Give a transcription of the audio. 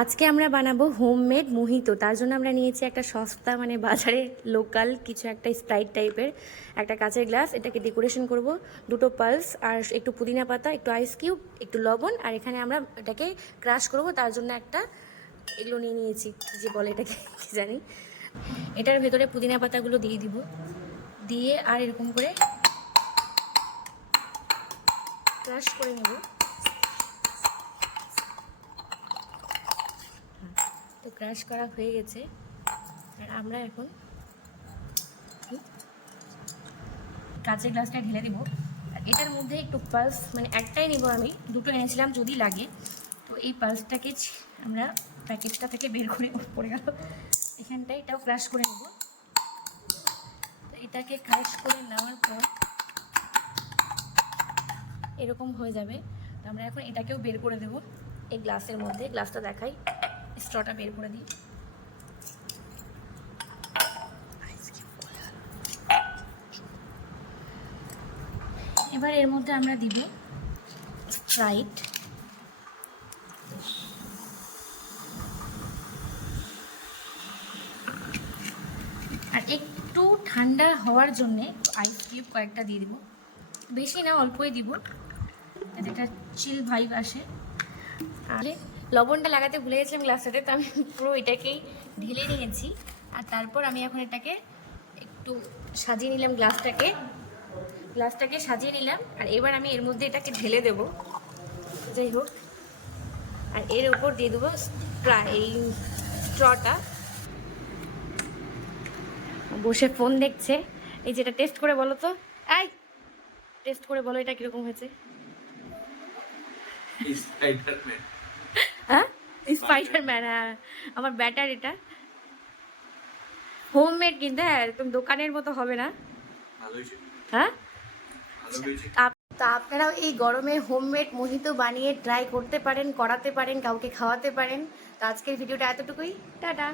আজকে আমরা বানাবো হোমমেড মোহিতো। তার জন্য আমরা নিয়েছি একটা সস্তা মানে বাজারে লোকাল কিছু একটা স্প্রাইট টাইপের একটা কাঁচের গ্লাস। এটাকে ডেকোরেশন করব, দুটো পালস আর একটু পুদিনা পাতা, একটু আইস কিউব, একটু লবণ, আর এখানে আমরা এটাকে ক্রাশ করব। তার জন্য একটা এগুলো নিয়ে নিয়েছি, যে বলে এটাকে কি জানি। এটার ভেতরে পুদিনা পাতাগুলো দিয়ে দিব, দিয়ে আর এরকম করে ক্রাশ করে নেব। তো ক্রাশ করা হয়ে গেছে, আর আমরা এখন কাঁচের গ্লাসটা ঢেলে দিব। আর এটার মধ্যে একটু পালস, মানে একটাই নিব, আমি দুটো এনেছিলাম যদি লাগে। তো এই পালসটাকে আমরা প্যাকেটটা থেকে বের করে পড়ে গেল এখানটায়, এটাও ক্রাশ করে নেব। তো এটাকে ক্রাশ করে নেওয়ার পর এরকম হয়ে যাবে। তো আমরা এখন এটাকেও বের করে দেব এই গ্লাসের মধ্যে। গ্লাসটা দেখাই, স্ট্রটা বের করে দিই। এবার এর মধ্যে আমরা দিব স্প্রাইট। আর একটু ঠান্ডা হওয়ার জন্যে আইস কিউব কয়েকটা দিয়ে দিব, বেশি না, অল্পই দিব, যাতে একটা চিল ভাইব আসে। আর লবণটা লাগাতে ভুলে গেছিলাম গ্লাসটাতে, তো আমি পুরো এটাকেই ঢেলে নিয়েছি। আর তারপর আমি এখন এটাকে একটু সাজিয়ে নিলাম, গ্লাসটাকে সাজিয়ে নিলাম। আর এবার আমি এর মধ্যে এটাকে ঢেলে দেব, যাই হোক। আর এর উপর দিয়ে দেবো এই স্ট্রটা। বসে ফোন দেখছে, এই যেটা টেস্ট করে বলো তো, এই টেস্ট করে বলো এটা কিরকম হয়েছে। হ্যাঁ, স্পাইডারম্যান, হ্যাঁ আমার ব্যাটার। এটা হোমমেড কিন্তু, হ্যাঁ একদম দোকানের মতো হবে না। হ্যাঁ, তা আপনারাও এই গরমে হোমমেড মোহিতো বানিয়ে ট্রাই করতে পারেন, করাতে পারেন, কাউকে খাওয়াতে পারেন। তো আজকের ভিডিওটা এতটুকুই, টাটা।